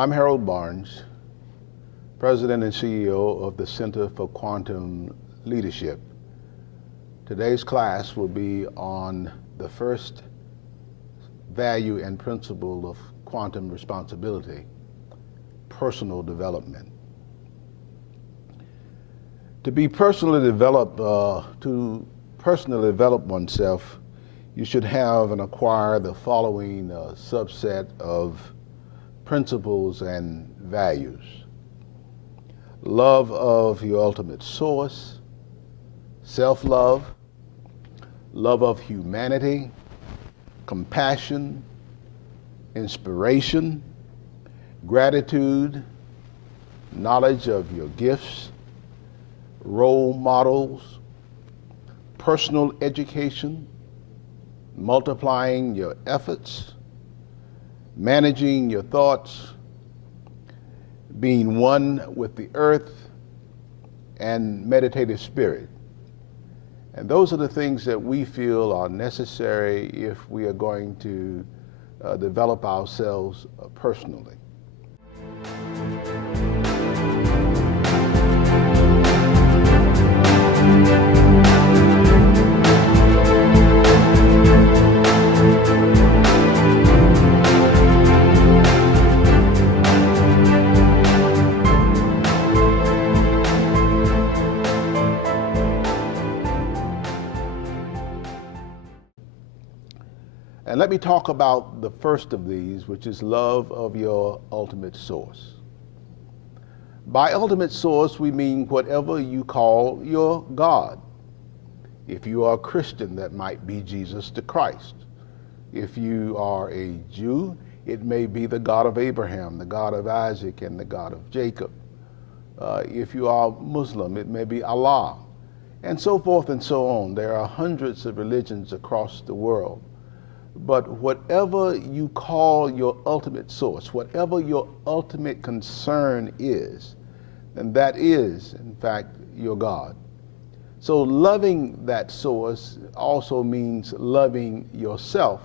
I'm Harold Barnes, President and CEO of the Center for Quantum Leadership. Today's class will be on the first value and principle of quantum responsibility, personal development. To personally develop oneself, you should have and acquire the following subset of principles and values. Love of your ultimate source, self-love, love of humanity, compassion, inspiration, gratitude, knowledge of your gifts, role models, personal education, multiplying your efforts, managing your thoughts, being one with the earth, and meditative spirit. And those are the things that we feel are necessary if we are going to develop ourselves personally. And let me talk about the first of these, which is love of your ultimate source. By ultimate source, we mean whatever you call your God. If you are a Christian, that might be Jesus the Christ. If you are a Jew, it may be the God of Abraham, the God of Isaac, and the God of Jacob. If you are Muslim, it may be Allah, and so forth and so on. There are hundreds of religions across the world. But whatever you call your ultimate source, whatever your ultimate concern is, then that is, in fact, your God. So loving that source also means loving yourself,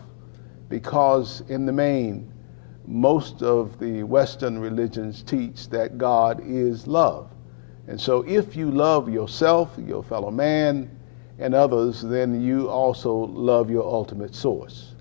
because in the main, most of the Western religions teach that God is love. And so if you love yourself, your fellow man, and others, then you also love your ultimate source.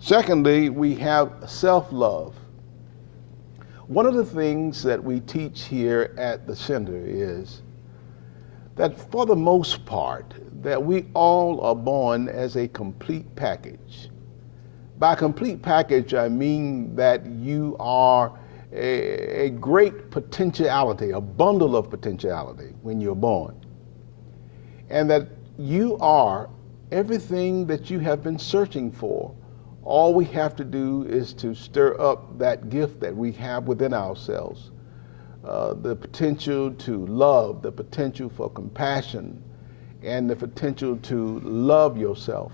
Secondly, we have self-love. One of the things that we teach here at the center is that for the most part, that we all are born as a complete package. By complete package, I mean that you are a great potentiality, a bundle of potentiality when you're born. And that you are everything that you have been searching for. All we have to do is to stir up that gift that we have within ourselves, the potential to love, the potential for compassion, and the potential to love yourself.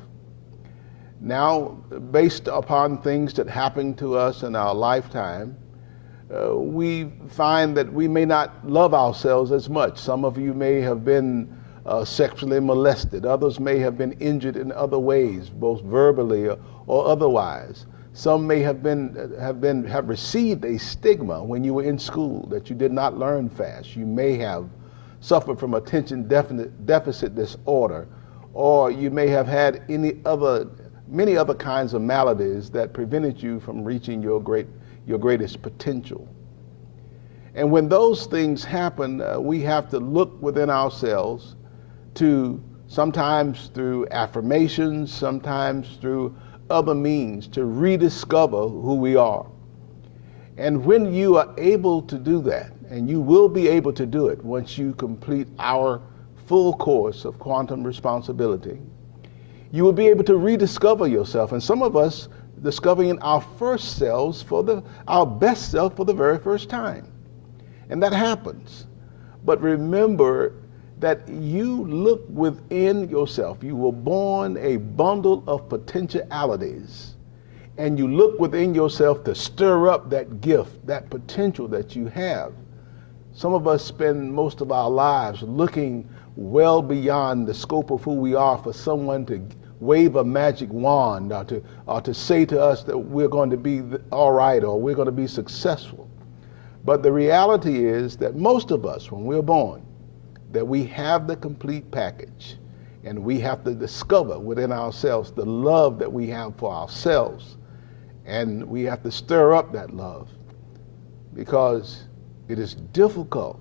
Now, based upon things that happen to us in our lifetime, we find that we may not love ourselves as much. Some of you may have been sexually molested. Others may have been injured in other ways, both verbally or otherwise. Some may have received a stigma when you were in school that you did not learn fast. You may have suffered from attention deficit disorder, or you may have had many other kinds of maladies that prevented you from reaching your greatest potential. And when those things happen, we have to look within ourselves to, sometimes through affirmations, sometimes through other means, to rediscover who we are. And when you are able to do that, and you will be able to do it once you complete our full course of quantum responsibility, you will be able to rediscover yourself. And some of us discovering our first selves, our best self for the very first time. And that happens. But remember that you look within yourself. You were born a bundle of potentialities, and you look within yourself to stir up that gift, that potential that you have. Some of us spend most of our lives looking well beyond the scope of who we are for someone to wave a magic wand or to say to us that we're going to be all right or we're going to be successful. But the reality is that most of us, when we're born, that we have the complete package, and we have to discover within ourselves the love that we have for ourselves, and we have to stir up that love, because it is difficult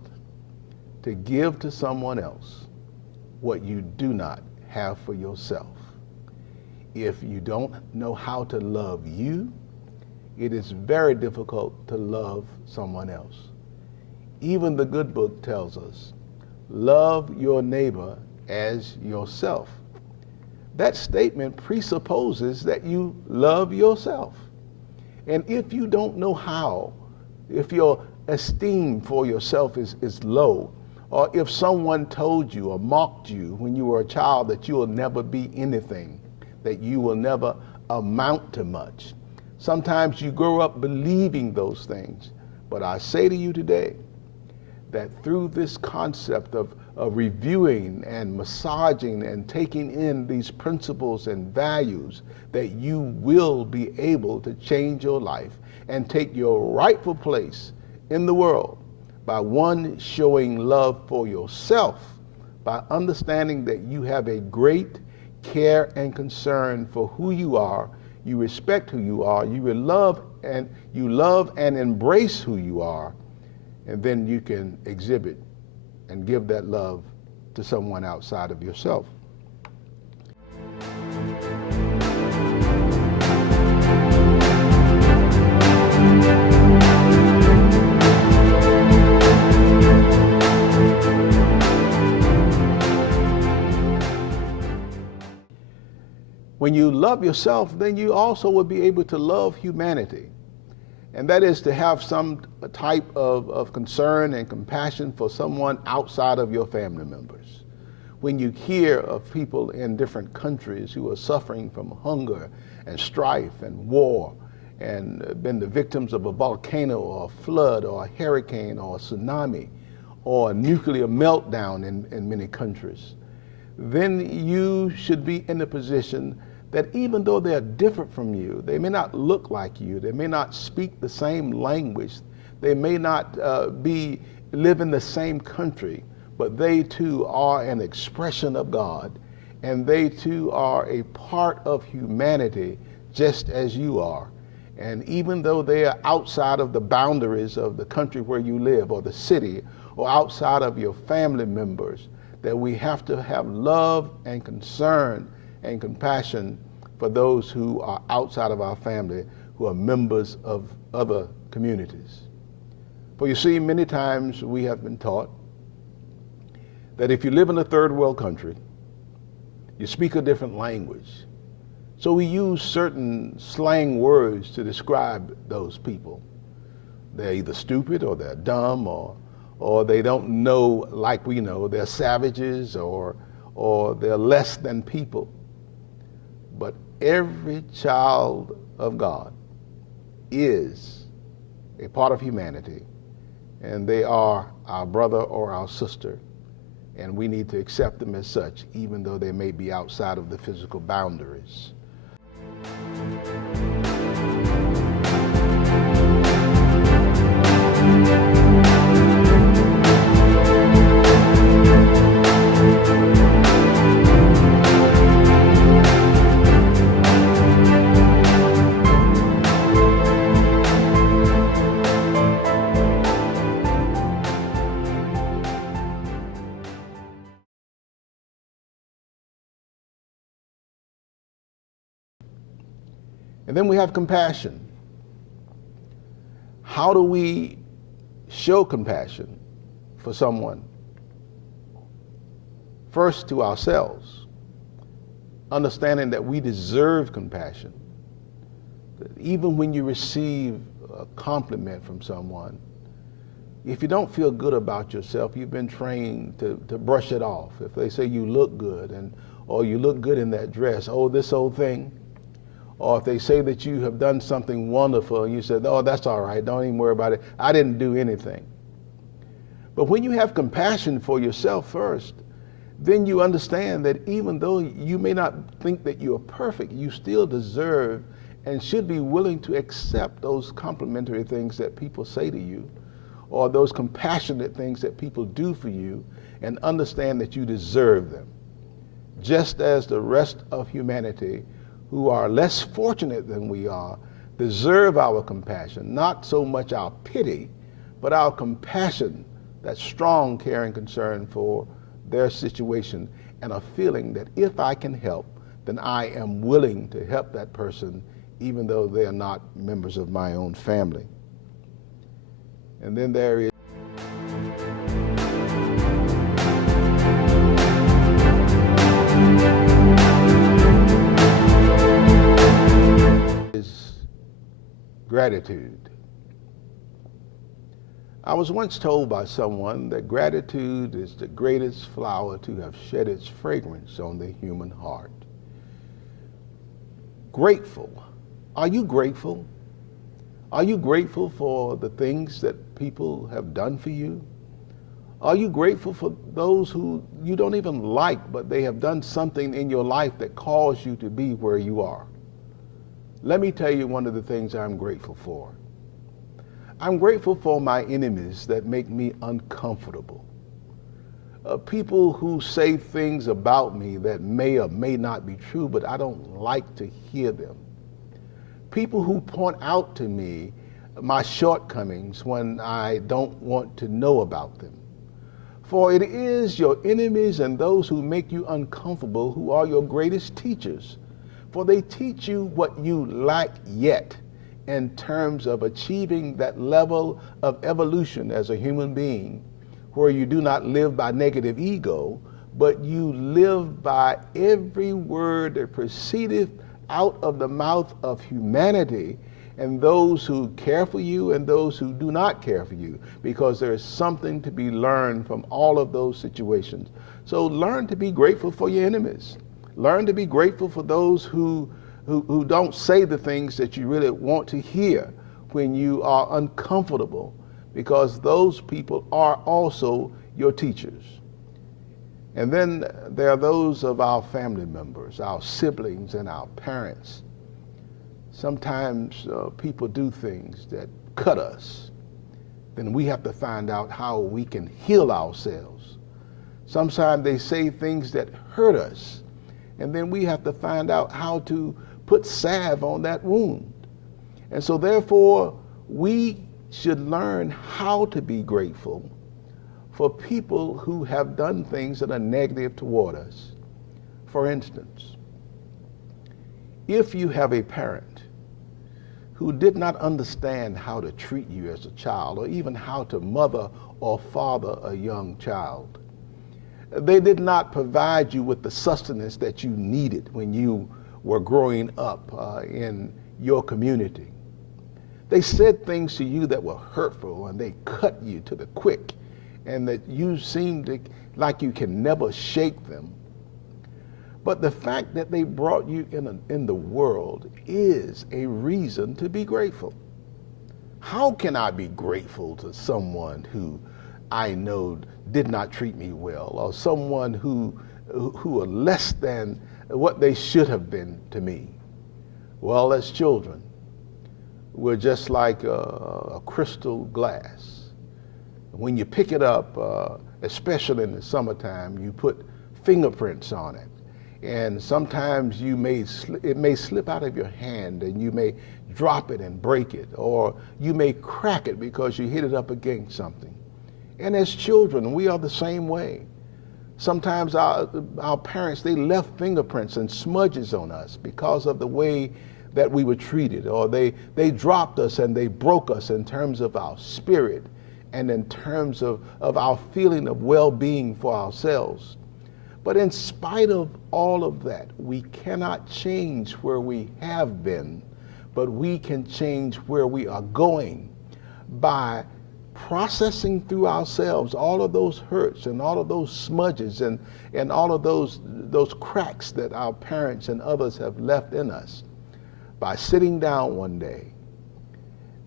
to give to someone else what you do not have for yourself. If you don't know how to love you, it is very difficult to love someone else. Even the good book tells us, love your neighbor as yourself. That statement presupposes that you love yourself. And if you don't know how, if your esteem for yourself is low, or if someone told you or mocked you when you were a child that you will never be anything, that you will never amount to much, sometimes you grow up believing those things. But I say to you today that through this concept of reviewing and massaging and taking in these principles and values, that you will be able to change your life and take your rightful place in the world by, one, showing love for yourself, by understanding that you have a great care and concern for who you are, you respect who you are, you love and embrace who you are, and then you can exhibit and give that love to someone outside of yourself. When you love yourself, then you also will be able to love humanity. And that is to have some type of concern and compassion for someone outside of your family members. When you hear of people in different countries who are suffering from hunger and strife and war, and been the victims of a volcano or a flood or a hurricane or a tsunami or a nuclear meltdown in many countries, then you should be in a position that even though they are different from you, they may not look like you, they may not speak the same language, they may not live in the same country, but they too are an expression of God, and they too are a part of humanity just as you are. And even though they are outside of the boundaries of the country where you live or the city or outside of your family members, that we have to have love and concern and compassion for those who are outside of our family, who are members of other communities. For you see, many times we have been taught that if you live in a third world country, you speak a different language. So we use certain slang words to describe those people. They're either stupid or they're dumb or they don't know like we know. They're savages or they're less than people. But every child of God is a part of humanity, and they are our brother or our sister, and we need to accept them as such, even though they may be outside of the physical boundaries. And then we have compassion. How do we show compassion for someone? First, to ourselves, understanding that we deserve compassion. That even when you receive a compliment from someone, If you don't feel good about yourself, you've been trained to brush it off. If they say you look good or you look good in that dress, oh, this old thing. Or if they say that you have done something wonderful and you said, oh, that's all right, don't even worry about it. I didn't do anything. But when you have compassion for yourself first, then you understand that even though you may not think that you're perfect, you still deserve and should be willing to accept those complimentary things that people say to you, or those compassionate things that people do for you, and understand that you deserve them. Just as the rest of humanity, who are less fortunate than we are, deserve our compassion, not so much our pity, but our compassion, that strong care and concern for their situation, and a feeling that if I can help, then I am willing to help that person, even though they are not members of my own family. And then there is gratitude. I was once told by someone that gratitude is the greatest flower to have shed its fragrance on the human heart. Grateful. Are you grateful? Are you grateful for the things that people have done for you? Are you grateful for those who you don't even like, but they have done something in your life that caused you to be where you are? Let me tell you one of the things I'm grateful for. I'm grateful for my enemies that make me uncomfortable. People who say things about me that may or may not be true, but I don't like to hear them. People who point out to me my shortcomings when I don't want to know about them. For it is your enemies and those who make you uncomfortable who are your greatest teachers. For they teach you what you lack yet in terms of achieving that level of evolution as a human being, where you do not live by negative ego, but you live by every word that proceedeth out of the mouth of humanity, and those who care for you and those who do not care for you, because there is something to be learned from all of those situations. So learn to be grateful for your enemies. Learn to be grateful for those who don't say the things that you really want to hear when you are uncomfortable, because those people are also your teachers. And then there are those of our family members, our siblings and our parents. Sometimes people do things that cut us. Then we have to find out how we can heal ourselves. Sometimes they say things that hurt us, and then we have to find out how to put salve on that wound. And so therefore, we should learn how to be grateful for people who have done things that are negative toward us. For instance, if you have a parent who did not understand how to treat you as a child, or even how to mother or father a young child, they did not provide you with the sustenance that you needed when you were growing up in your community. They said things to you that were hurtful, and they cut you to the quick, and that you seemed like you can never shake them. But the fact that they brought you in the world is a reason to be grateful. How can I be grateful to someone who I know did not treat me well, or someone who are less than what they should have been to me? Well, as children, we're just like a crystal glass. When you pick it up, especially in the summertime, you put fingerprints on it. And sometimes it may slip out of your hand, and you may drop it and break it, or you may crack it because you hit it up against something. And as children, we are the same way. Sometimes our parents, they left fingerprints and smudges on us because of the way that we were treated, or they dropped us and they broke us in terms of our spirit and in terms of our feeling of well-being for ourselves. But in spite of all of that, we cannot change where we have been, but we can change where we are going by processing through ourselves all of those hurts and all of those smudges and all of those cracks that our parents and others have left in us, by sitting down one day,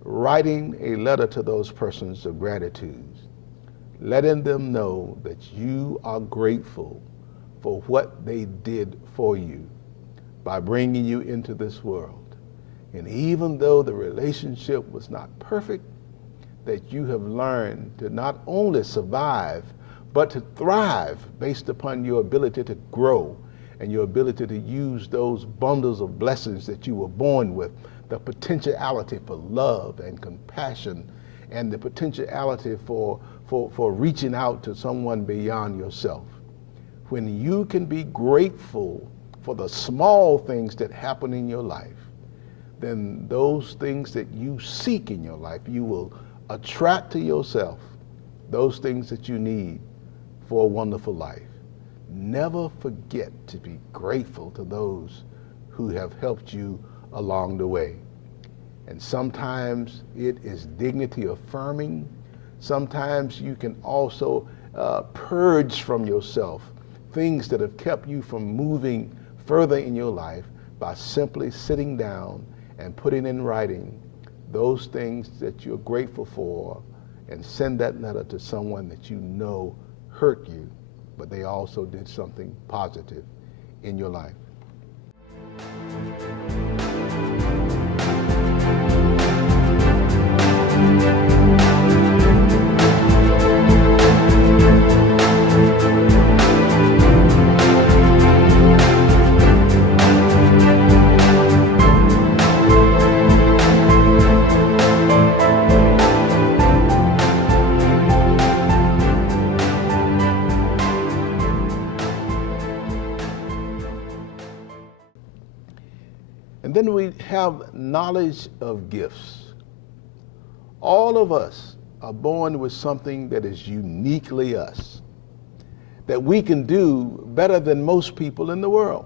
writing a letter to those persons of gratitude, letting them know that you are grateful for what they did for you by bringing you into this world. And even though the relationship was not perfect, that you have learned to not only survive, but to thrive based upon your ability to grow and your ability to use those bundles of blessings that you were born with, the potentiality for love and compassion and the potentiality for reaching out to someone beyond yourself. When you can be grateful for the small things that happen in your life, then those things that you seek in your life, you will attract to yourself those things that you need for a wonderful life. Never forget to be grateful to those who have helped you along the way. And sometimes it is dignity affirming. Sometimes you can also purge from yourself things that have kept you from moving further in your life by simply sitting down and putting in writing those things that you're grateful for, and send that letter to someone that you know hurt you, but they also did something positive in your life. And then we have knowledge of gifts. All of us are born with something that is uniquely us, that we can do better than most people in the world.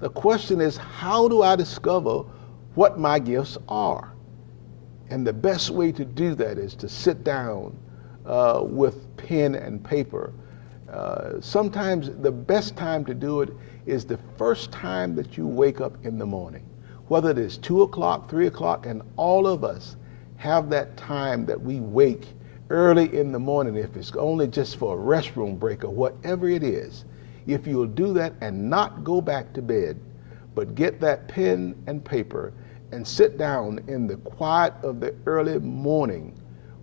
The question is, how do I discover what my gifts are? And the best way to do that is to sit down with pen and paper. Sometimes the best time to do it is the first time that you wake up in the morning, whether it is 2 o'clock, 3 o'clock, and all of us have that time that we wake early in the morning, if it's only just for a restroom break or whatever it is. If you'll do that and not go back to bed, but get that pen and paper and sit down in the quiet of the early morning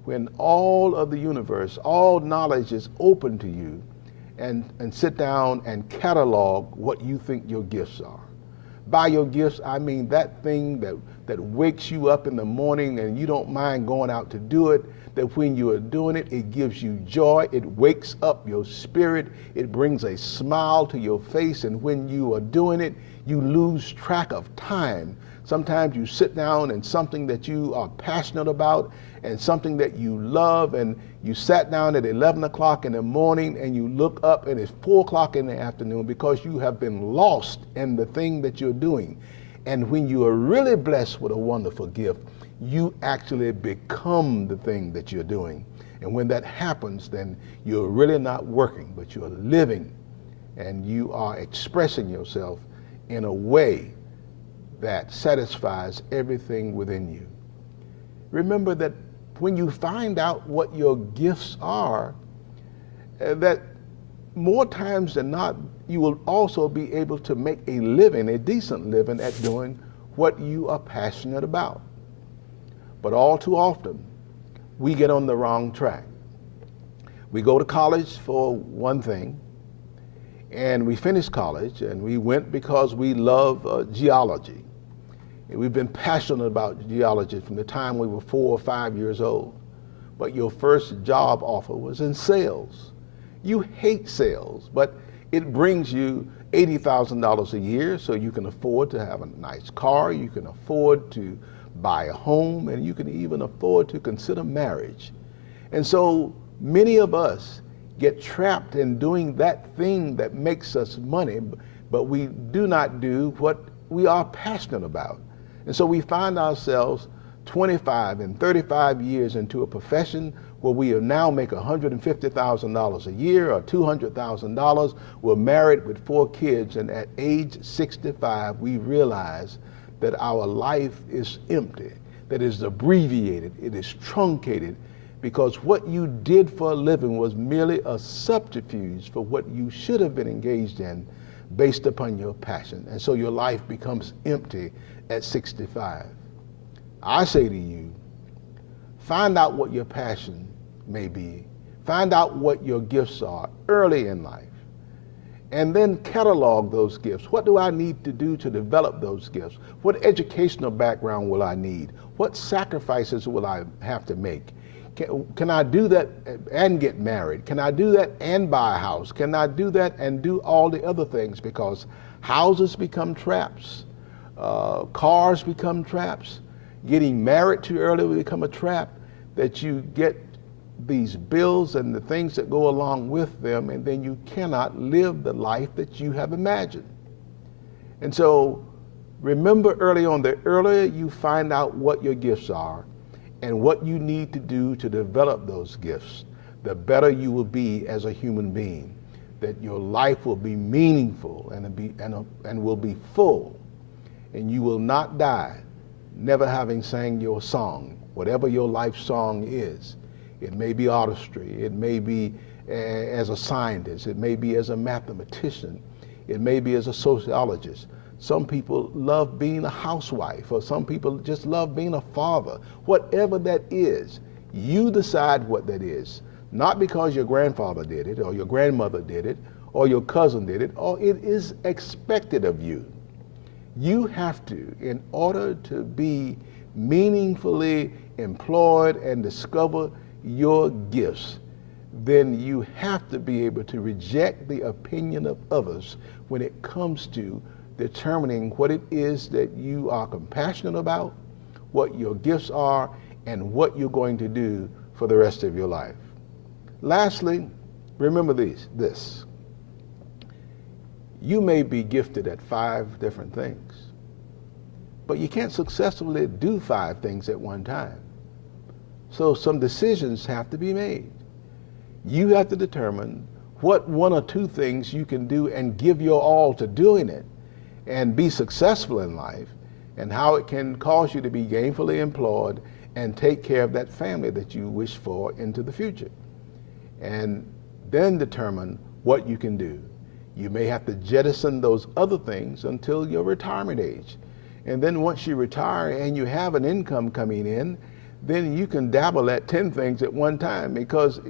when all of the universe, all knowledge is open to you, and sit down and catalog what you think your gifts are. By your gifts, I mean that thing that wakes you up in the morning and you don't mind going out to do it, that when you are doing it, it gives you joy, it wakes up your spirit, it brings a smile to your face, and when you are doing it, you lose track of time. Sometimes you sit down and something that you are passionate about and something that you love, and you sat down at 11 o'clock in the morning and you look up and it's 4 o'clock in the afternoon because you have been lost in the thing that you're doing. And when you are really blessed with a wonderful gift, you actually become the thing that you're doing. And when that happens, then you're really not working, but you're living, and you are expressing yourself in a way that satisfies everything within you. Remember that when you find out what your gifts are, that more times than not, you will also be able to make a living, a decent living, at doing what you are passionate about. But all too often, we get on the wrong track. We go to college for one thing, and we finish college, and we went because we love geology. And we've been passionate about geology from the time we were 4 or 5 years old. But your first job offer was in sales. You hate sales, but it brings you $80,000 a year, so you can afford to have a nice car, you can afford to buy a home, and you can even afford to consider marriage. And so many of us get trapped in doing that thing that makes us money, but we do not do what we are passionate about. And so we find ourselves 25 and 35 years into a profession where we now make $150,000 a year or $200,000. We're married with 4 kids, and at age 65, we realize that our life is empty, that it is abbreviated, it is truncated, because what you did for a living was merely a subterfuge for what you should have been engaged in based upon your passion. And so your life becomes empty at 65. I say to you, find out what your passion may be. Find out what your gifts are early in life. And then catalog those gifts. What do I need to do to develop those gifts? What educational background will I need? What sacrifices will I have to make? Can I do that and get married? Can I do that and buy a house? Can I do that and do all the other things? Because houses become traps. Cars become traps. Getting married too early will become a trap, that you get these bills and the things that go along with them, and then you cannot live the life that you have imagined. And so remember early on, the earlier you find out what your gifts are and what you need to do to develop those gifts, the better you will be as a human being, that your life will be meaningful and will be full, and you will not die never having sang your song, whatever your life song is. It may be artistry, it may be as a scientist, it may be as a mathematician, it may be as a sociologist. Some people love being a housewife, or some people just love being a father. Whatever that is, you decide what that is. Not because your grandfather did it, or your grandmother did it, or your cousin did it, or it is expected of you. You have to, in order to be meaningfully employed and discover your gifts, then you have to be able to reject the opinion of others when it comes to determining what it is that you are compassionate about, what your gifts are, and what you're going to do for the rest of your life. Lastly, remember this. You may be gifted at 5 different things, but you can't successfully do 5 things at one time. So some decisions have to be made. You have to determine what 1 or 2 things you can do and give your all to doing it and be successful in life, and how it can cause you to be gainfully employed and take care of that family that you wish for into the future. And then determine what you can do. You may have to jettison those other things until your retirement age. And then once you retire and you have an income coming in, then you can dabble at 10 things at one time, because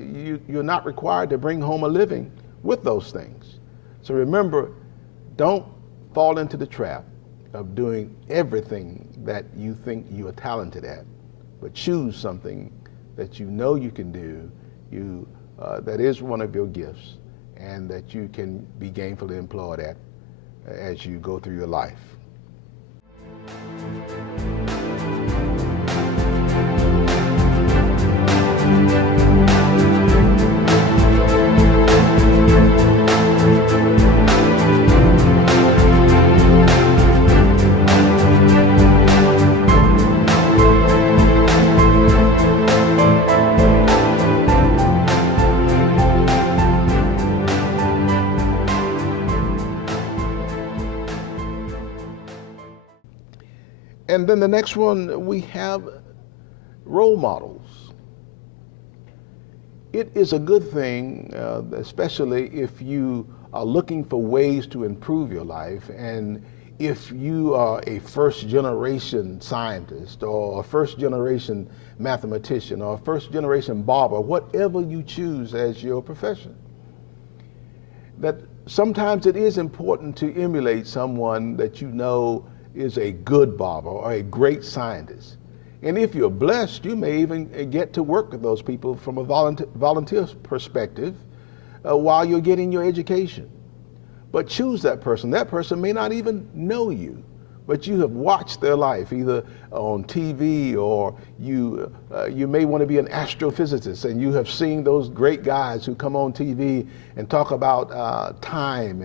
you're not required to bring home a living with those things. So remember, don't fall into the trap of doing everything that you think you are talented at, but choose something that you know you can do, that is one of your gifts, and that you can be gainfully employed at as you go through your life. And then the next one, we have role models. It is a good thing, especially if you are looking for ways to improve your life, and if you are a first-generation scientist, or a first-generation mathematician, or a first-generation barber, whatever you choose as your profession, that sometimes it is important to emulate someone that you know is a good barber or a great scientist. And if you're blessed, you may even get to work with those people from a volunteer perspective while you're getting your education. But choose that person. That person may not even know you, but you have watched their life either on TV, or you may want to be an astrophysicist, and you have seen those great guys who come on TV and talk about time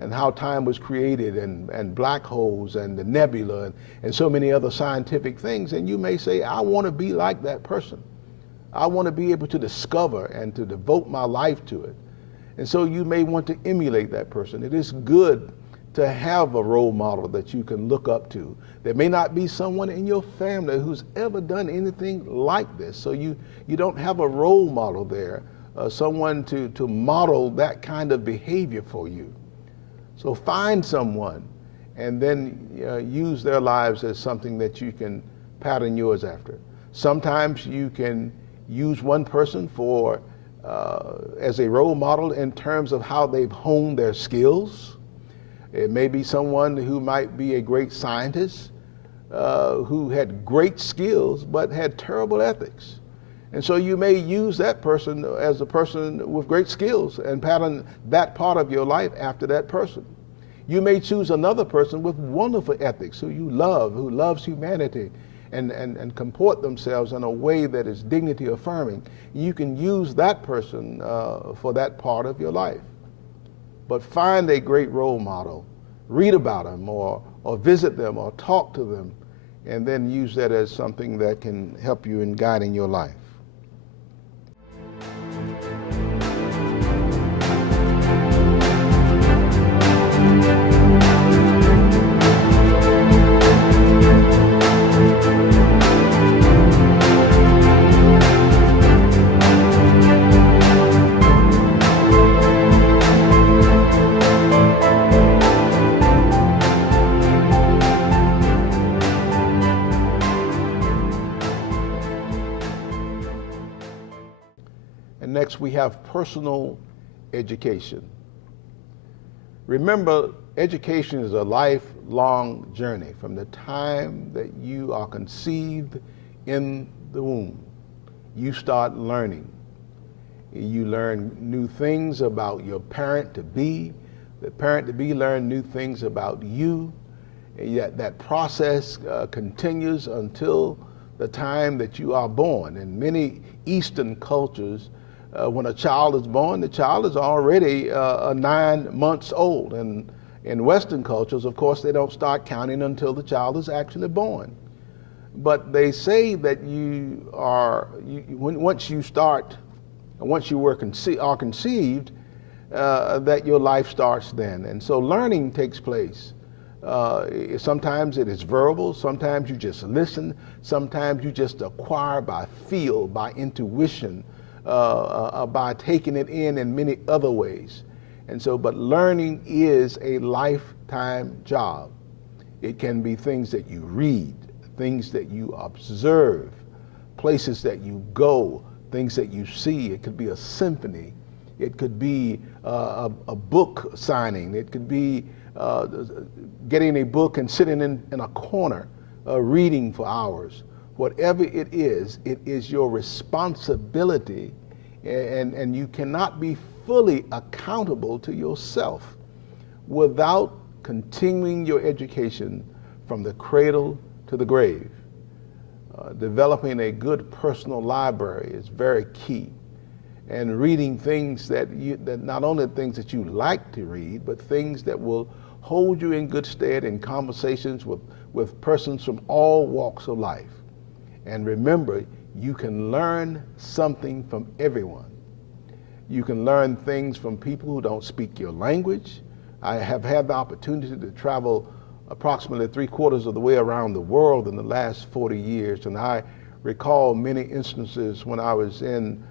and how time was created, and black holes and the nebula, and so many other scientific things. And you may say, I want to be like that person. I want to be able to discover and to devote my life to it. And so you may want to emulate that person. It is good to have a role model that you can look up to. There may not be someone in your family who's ever done anything like this. So you don't have a role model there, someone to model that kind of behavior for you. So find someone and then use their lives as something that you can pattern yours after. Sometimes you can use one person for as a role model in terms of how they've honed their skills. It may be someone who might be a great scientist who had great skills but had terrible ethics. And so you may use that person as a person with great skills and pattern that part of your life after that person. You may choose another person with wonderful ethics who you love, who loves humanity and comport themselves in a way that is dignity affirming. You can use that person for that part of your life. But find a great role model, read about them or visit them or talk to them, and then use that as something that can help you in guiding your life. And next we have personal education. Remember, education is a lifelong journey from the time that you are conceived in the womb. You start learning. You learn new things about your parent-to-be. The parent-to-be learn new things about you. And yet that process continues until the time that you are born. In many Eastern cultures, when a child is born, the child is already 9 months old. And in Western cultures, of course, they don't start counting until the child is actually born. But they say that once you are conceived, that your life starts then. And so learning takes place. Sometimes it is verbal, sometimes you just listen, sometimes you just acquire by feel, by intuition, by taking it in many other ways. And so, but learning is a lifetime job. It can be things that you read, things that you observe, places that you go, things that you see. It could be a symphony. It could be a book signing. It could be getting a book and sitting in a corner reading for hours. Whatever it is your responsibility, and you cannot be fully accountable to yourself without continuing your education from the cradle to the grave. Developing a good personal library is very key, and reading things that not only things that you like to read, but things that will hold you in good stead in conversations with persons from all walks of life. And remember, you can learn something from everyone. You can learn things from people who don't speak your language. I have had the opportunity to travel approximately 3/4 of the way around the world in the last 40 years. And I recall many instances when I was in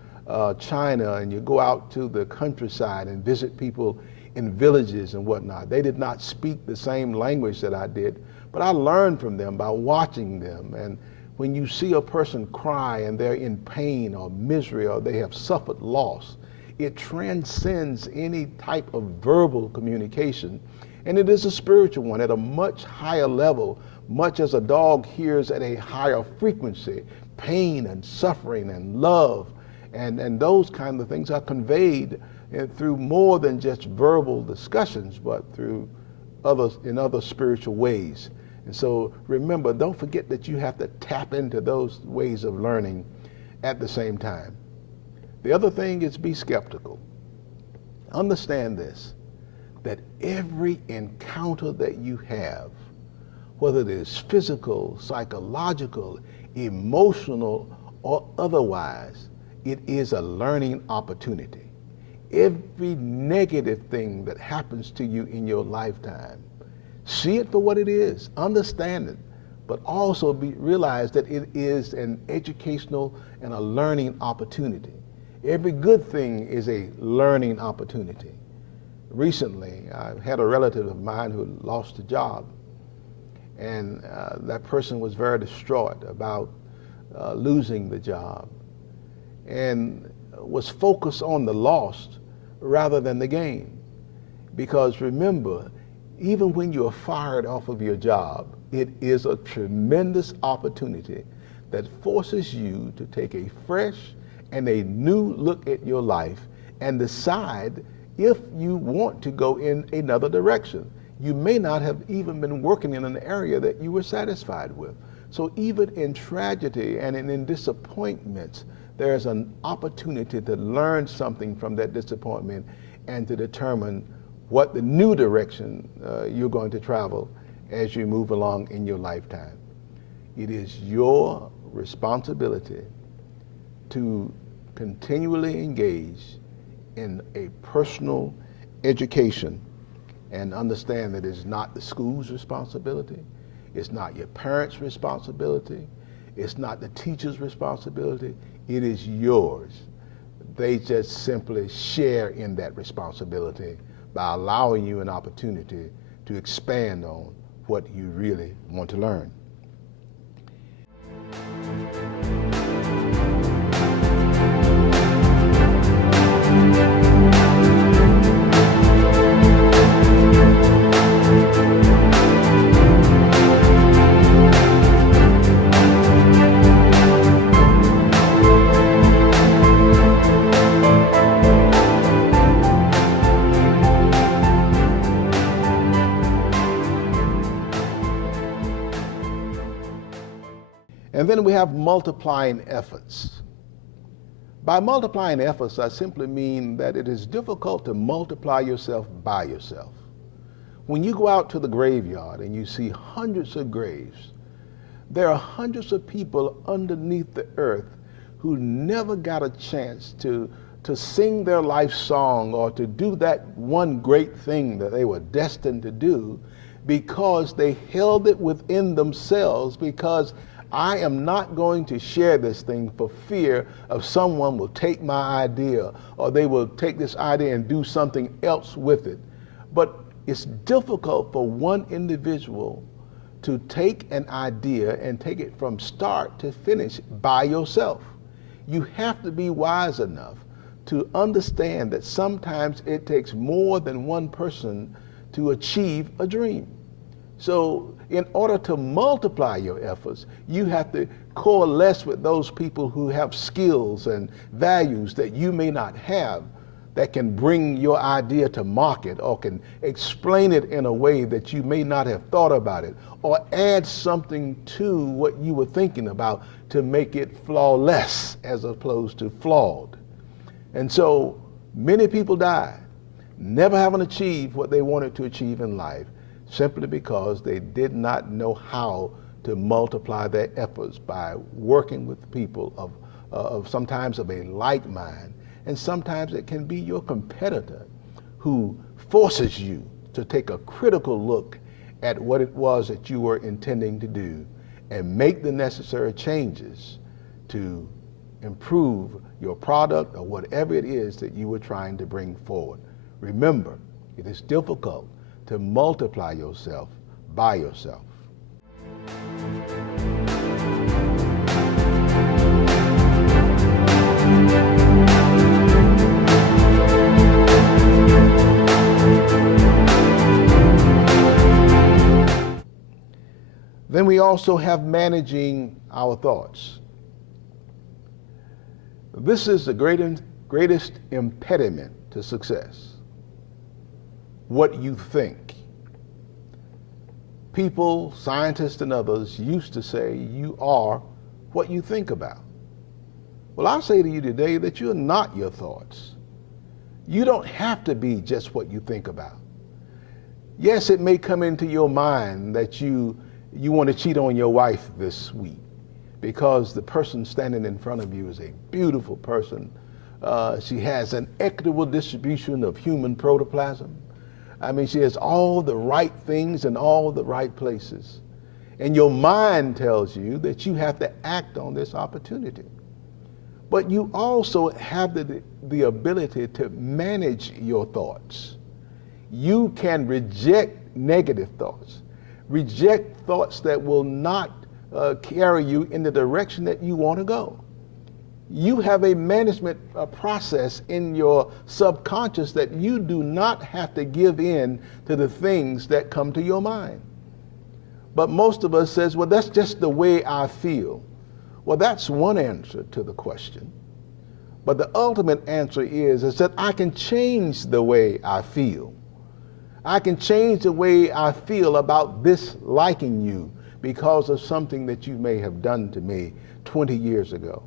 China, and you go out to the countryside and visit people in villages and whatnot. They did not speak the same language that I did, but I learned from them by watching them. And when you see a person cry and they're in pain or misery or they have suffered loss, it transcends any type of verbal communication. And it is a spiritual one at a much higher level, much as a dog hears at a higher frequency. Pain and suffering and love and those kind of things are conveyed through more than just verbal discussions, but through other spiritual ways. And so remember, don't forget that you have to tap into those ways of learning at the same time. The other thing is be skeptical. Understand this, that every encounter that you have, whether it is physical, psychological, emotional, or otherwise, it is a learning opportunity. Every negative thing that happens to you in your lifetime, see it for what it is, understand it, but also realize that it is an educational and a learning opportunity. Every good thing is a learning opportunity. Recently, I had a relative of mine who lost a job, and that person was very distraught about losing the job and was focused on the loss rather than the gain. Because remember, even when you're fired off of your job, it is a tremendous opportunity that forces you to take a fresh and a new look at your life and decide if you want to go in another direction. You may not have even been working in an area that you were satisfied with. So even in tragedy and in disappointments, there's an opportunity to learn something from that disappointment and to determine what the new direction you're going to travel as you move along in your lifetime. It is your responsibility to continually engage in a personal education and understand that it's not the school's responsibility, it's not your parents' responsibility, it's not the teacher's responsibility, it is yours. They just simply share in that responsibility by allowing you an opportunity to expand on what you really want to learn. And then we have multiplying efforts. By multiplying efforts, I simply mean that it is difficult to multiply yourself by yourself. When you go out to the graveyard and you see hundreds of graves, there are hundreds of people underneath the earth who never got a chance to sing their life song or to do that one great thing that they were destined to do because they held it within themselves, because I am not going to share this thing for fear of someone will take my idea or they will take this idea and do something else with it. But it's difficult for one individual to take an idea and take it from start to finish by yourself. You have to be wise enough to understand that sometimes it takes more than one person to achieve a dream. So in order to multiply your efforts, you have to coalesce with those people who have skills and values that you may not have, that can bring your idea to market or can explain it in a way that you may not have thought about it, or add something to what you were thinking about to make it flawless as opposed to flawed. And so many people die never having achieved what they wanted to achieve in life, simply because they did not know how to multiply their efforts by working with people of sometimes of a like mind, and sometimes it can be your competitor who forces you to take a critical look at what it was that you were intending to do and make the necessary changes to improve your product or whatever it is that you were trying to bring forward. Remember, it is difficult to multiply yourself by yourself. Then we also have managing our thoughts. This is the greatest impediment to success. What you think. People, scientists and others used to say you are what you think about. Well, I'll say to you today that you're not your thoughts. You don't have to be just what you think about. Yes, it may come into your mind that you want to cheat on your wife this week because the person standing in front of you is a beautiful person. She has an equitable distribution of human protoplasm. I mean, she has all the right things in all the right places. And your mind tells you that you have to act on this opportunity. But you also have the ability to manage your thoughts. You can reject negative thoughts, reject thoughts that will not carry you in the direction that you want to go. You have a management process in your subconscious that you do not have to give in to the things that come to your mind. But most of us says, well, that's just the way I feel. Well, that's one answer to the question. But the ultimate answer is that I can change the way I feel. I can change the way I feel about disliking you because of something that you may have done to me 20 years ago.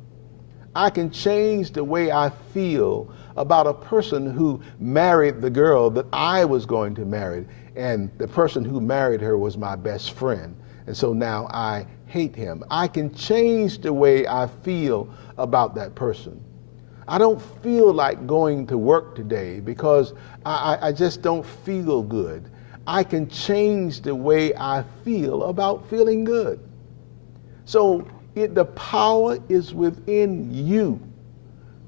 I can change the way I feel about a person who married the girl that I was going to marry, and the person who married her was my best friend, and so now I hate him. I can change the way I feel about that person. I don't feel like going to work today because I just don't feel good. I can change the way I feel about feeling good. So the power is within you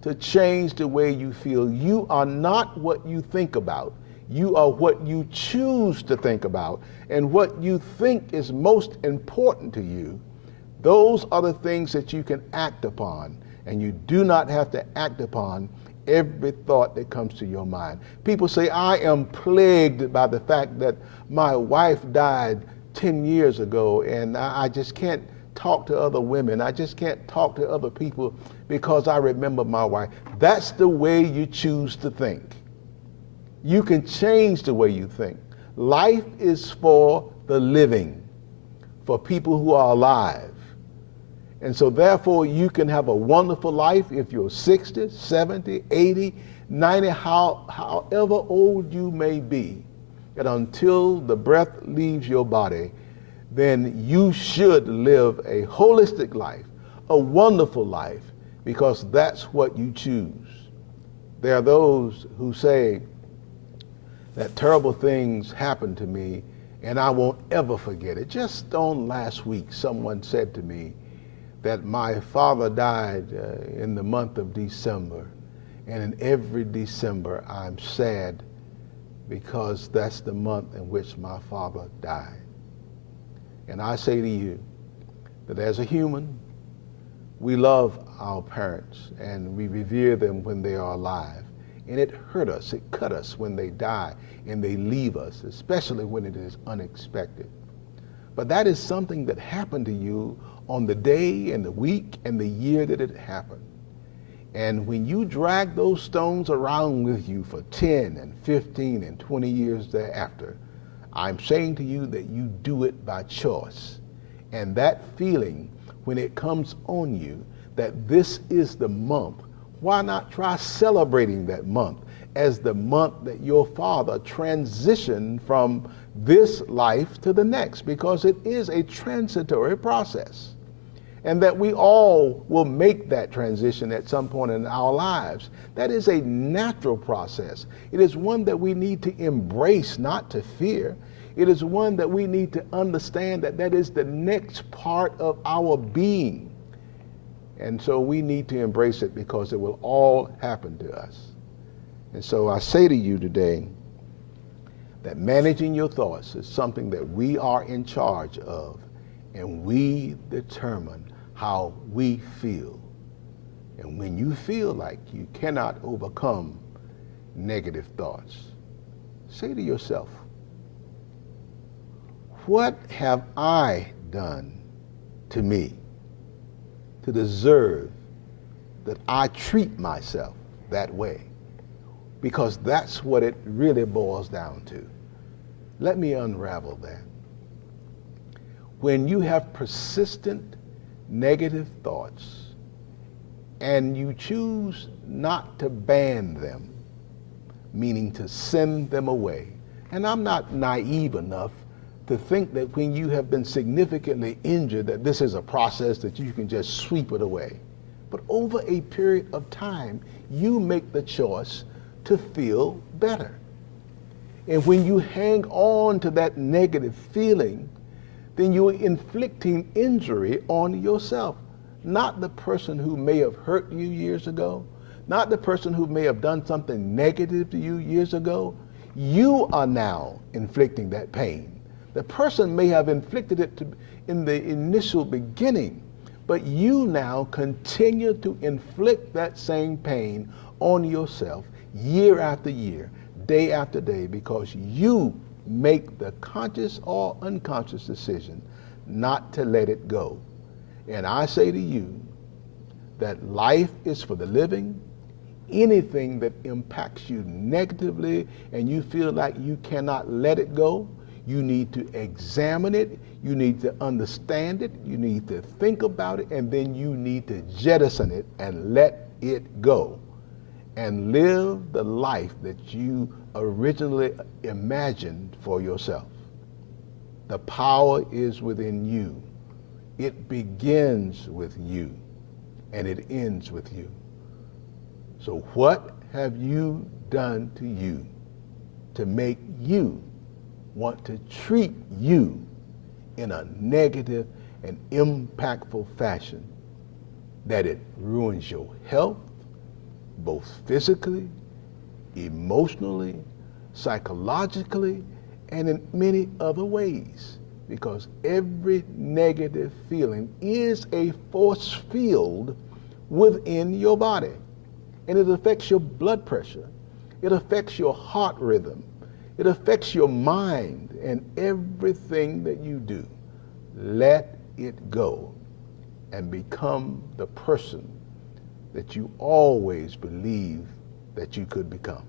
to change the way you feel. You are not what you think about. You are what you choose to think about. And what you think is most important to you, those are the things that you can act upon. And you do not have to act upon every thought that comes to your mind. People say, I am plagued by the fact that my wife died 10 years ago and I just can't talk to other women. I just can't talk to other people because I remember my wife. That's the way you choose to think. You can change the way you think. Life is for the living, for people who are alive. And so therefore you can have a wonderful life if you're 60, 70, 80, 90, however old you may be. And until the breath leaves your body, then you should live a holistic life, a wonderful life, because that's what you choose. There are those who say that terrible things happened to me and I won't ever forget it. Just on last week, someone said to me that my father died in the month of December, and in every December I'm sad because that's the month in which my father died. And I say to you that as a human, we love our parents and we revere them when they are alive. And it hurt us, it cut us when they die and they leave us, especially when it is unexpected. But that is something that happened to you on the day and the week and the year that it happened. And when you drag those stones around with you for 10 and 15 and 20 years thereafter, I'm saying to you that you do it by choice. And that feeling, when it comes on you, that this is the month, why not try celebrating that month as the month that your father transitioned from this life to the next? Because it is a transitory process. And that we all will make that transition at some point in our lives. That is a natural process. It is one that we need to embrace, not to fear. It is one that we need to understand that that is the next part of our being. And so we need to embrace it because it will all happen to us. And so I say to you today that managing your thoughts is something that we are in charge of, and we determine how we feel. And when you feel like you cannot overcome negative thoughts, say to yourself, what have I done to me to deserve that I treat myself that way? Because that's what it really boils down to. Let me unravel that. When you have persistent negative thoughts and you choose not to ban them, meaning to send them away, And I'm not naive enough to think that when you have been significantly injured that this is a process that you can just sweep it away. But over a period of time, you make the choice to feel better. And when you hang on to that negative feeling, then you're inflicting injury on yourself. Not the person who may have hurt you years ago, not the person who may have done something negative to you years ago. You are now inflicting that pain. The person may have inflicted it in the initial beginning, but you now continue to inflict that same pain on yourself year after year, day after day, because you make the conscious or unconscious decision not to let it go. And I say to you that life is for the living. Anything that impacts you negatively and you feel like you cannot let it go, you need to examine it, you need to understand it, you need to think about it, and then you need to jettison it and let it go and live the life that you originally imagined for yourself. The power is within you. It begins with you and it ends with you. So what have you done to you to make you want to treat you in a negative and impactful fashion that it ruins your health, both physically, emotionally, psychologically, and in many other ways? Because every negative feeling is a force field within your body. And it affects your blood pressure. It affects your heart rhythm. It affects your mind and everything that you do. Let it go and become the person that you always believed that you could become.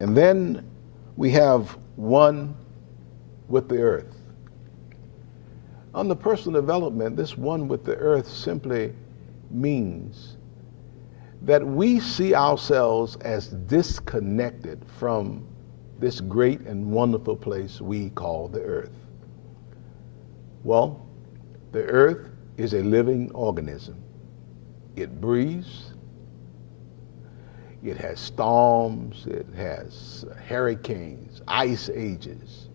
And then we have one with the earth. On the personal development, this one with the earth simply means that we see ourselves as disconnected from this great and wonderful place we call the earth. Well, the earth is a living organism. It breathes. It has storms, it has hurricanes, ice ages,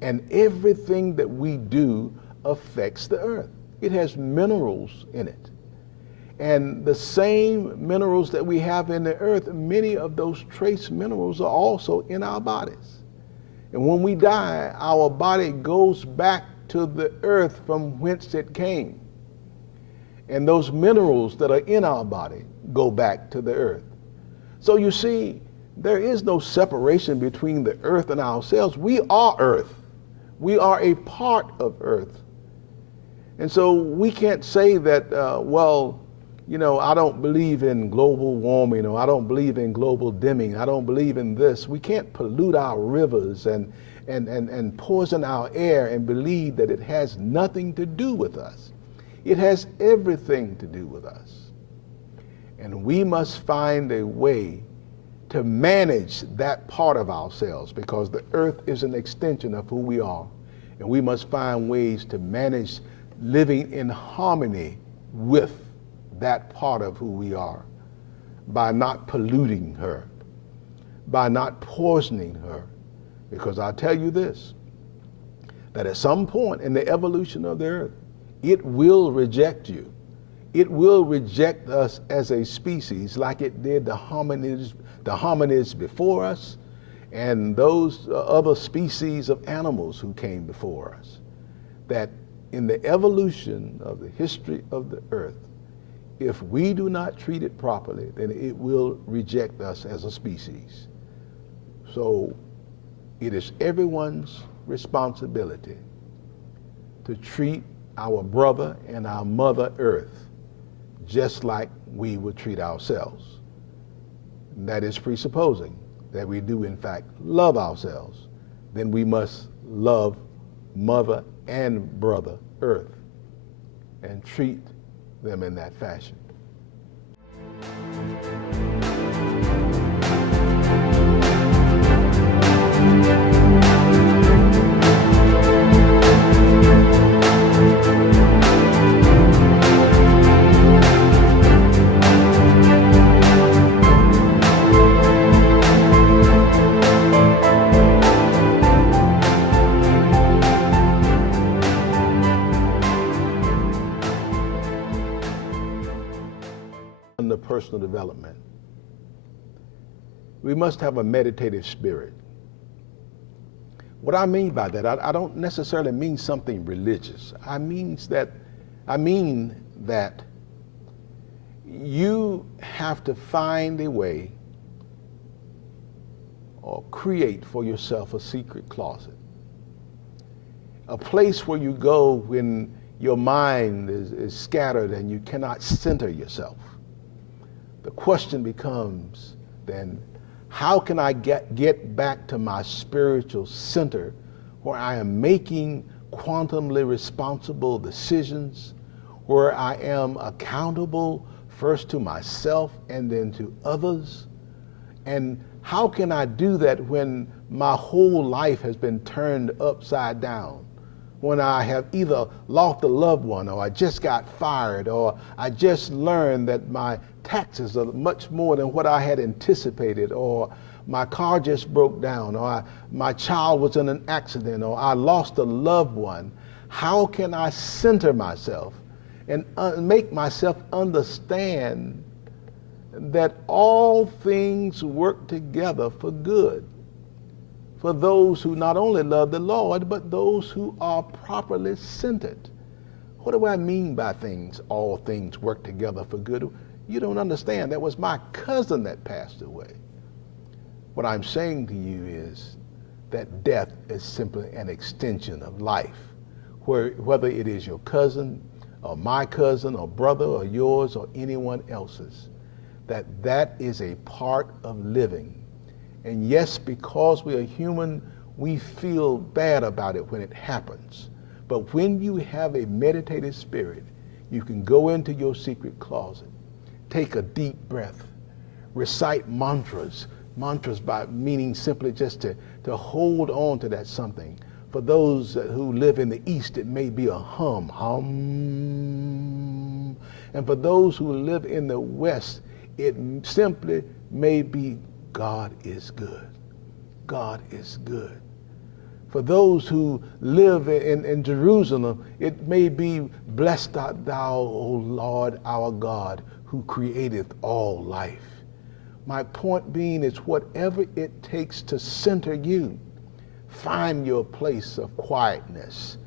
and everything that we do affects the earth. It has minerals in it. And the same minerals that we have in the earth, many of those trace minerals are also in our bodies. And when we die, our body goes back to the earth from whence it came. And those minerals that are in our body go back to the earth. So you see, there is no separation between the earth and ourselves. We are earth. We are a part of earth. And so we can't say that, I don't believe in global warming, or I don't believe in global dimming. I don't believe in this. We can't pollute our rivers and poison our air and believe that it has nothing to do with us. It has everything to do with us. And we must find a way to manage that part of ourselves, because the earth is an extension of who we are. And we must find ways to manage living in harmony with that part of who we are by not polluting her, by not poisoning her. Because I'll tell you this, that at some point in the evolution of the earth, it will reject you. It will reject us as a species like it did the hominids before us and those other species of animals who came before us. That in the evolution of the history of the earth, if we do not treat it properly, then it will reject us as a species. So it is everyone's responsibility to treat our brother and our mother earth just like we would treat ourselves. And that is presupposing that we do in fact love ourselves. Then we must love mother and brother earth and treat them in that fashion. Under personal development, we must have a meditative spirit. What I mean by that, I don't necessarily mean something religious. I mean that you have to find a way or create for yourself a secret closet, a place where you go when your mind is scattered and you cannot center yourself. The question becomes then, how can I get back to my spiritual center where I am making quantumly responsible decisions, where I am accountable first to myself and then to others? And how can I do that when my whole life has been turned upside down? When I have either lost a loved one, or I just got fired, or I just learned that my taxes are much more than what I had anticipated, or my car just broke down, or my child was in an accident, or I lost a loved one. How can I center myself and make myself understand that all things work together for good for those who not only love the Lord, but those who are properly centered? What do I mean by all things work together for good? You don't understand. That was my cousin that passed away. What I'm saying to you is that death is simply an extension of life. Whether it is your cousin, or my cousin, or brother, or yours, or anyone else's, that is a part of living. And yes, because we are human, we feel bad about it when it happens. But when you have a meditative spirit, you can go into your secret closet, take a deep breath, recite mantras by meaning simply just to hold on to that something. For those who live in the East, it may be a hum. And for those who live in the West, it simply may be God is good. God is good. For those who live in Jerusalem, it may be, blessed art thou, O Lord, our God, who createth all life. My point being is whatever it takes to center you, find your place of quietness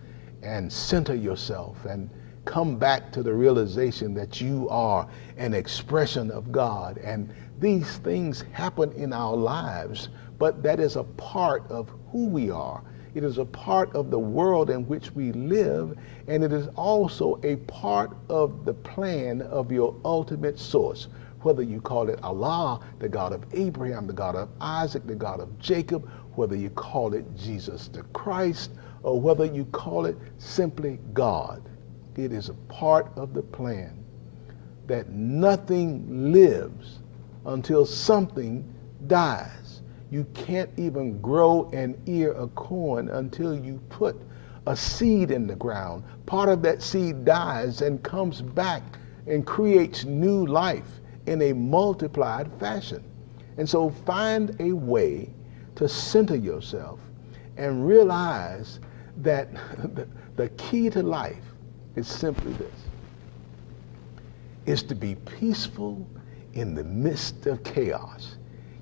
and center yourself and come back to the realization that you are an expression of God. And these things happen in our lives, but that is a part of who we are. It is a part of the world in which we live, and it is also a part of the plan of your ultimate source. Whether you call it Allah, the God of Abraham, the God of Isaac, the God of Jacob, whether you call it Jesus the Christ, or whether you call it simply God, it is a part of the plan that nothing lives until something dies. You can't even grow and ear a corn until you put a seed in the ground. Part of that seed dies and comes back and creates new life in a multiplied fashion. And so find a way to center yourself and realize that the key to life is simply this, is to be peaceful in the midst of chaos.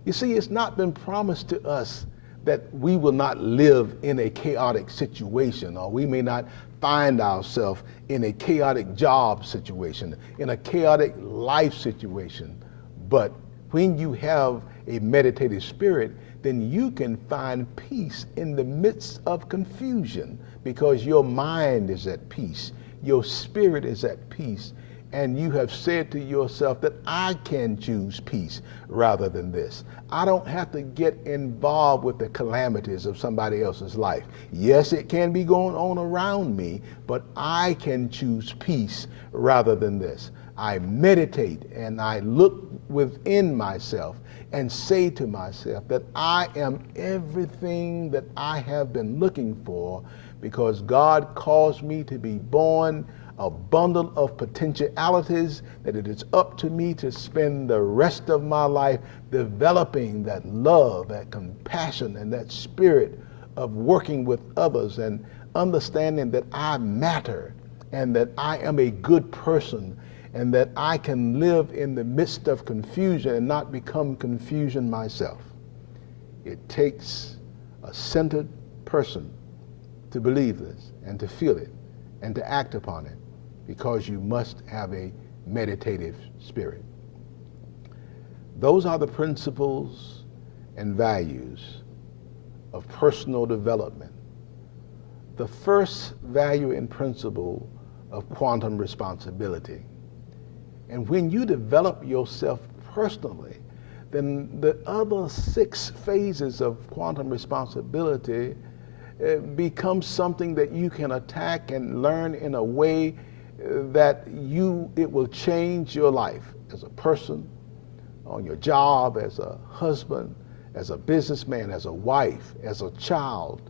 You see, it's not been promised to us that we will not live in a chaotic situation, or we may not find ourselves in a chaotic job situation, in a chaotic life situation. But when you have a meditative spirit, then you can find peace in the midst of confusion because your mind is at peace, your spirit is at peace, and you have said to yourself that I can choose peace rather than this. I don't have to get involved with the calamities of somebody else's life. Yes, it can be going on around me, but I can choose peace rather than this. I meditate and I look within myself and say to myself that I am everything that I have been looking for because God caused me to be born a bundle of potentialities that it is up to me to spend the rest of my life developing that love, that compassion, and that spirit of working with others and understanding that I matter and that I am a good person and that I can live in the midst of confusion and not become confusion myself. It takes a centered person to believe this and to feel it and to act upon it, because you must have a meditative spirit. Those are the principles and values of personal development. The first value and principle of quantum responsibility. And when you develop yourself personally, then the other 6 phases of quantum responsibility become something that you can attack and learn in a way that it will change your life as a person, on your job, as a husband, as a businessman, as a wife, as a child,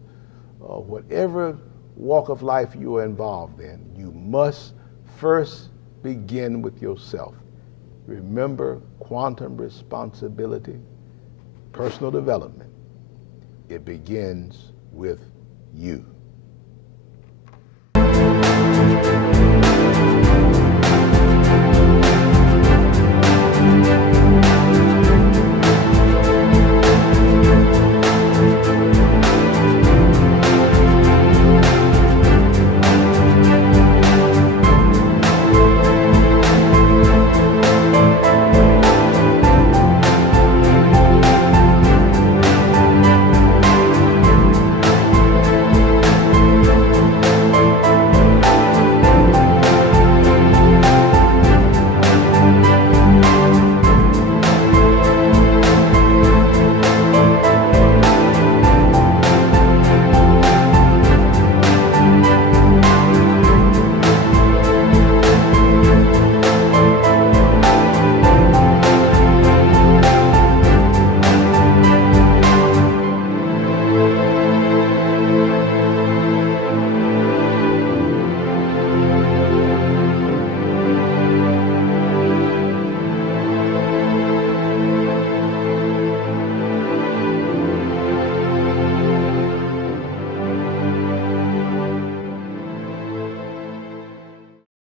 whatever walk of life you are involved in. You must first begin with yourself. Remember, quantum responsibility, personal development, it begins with you.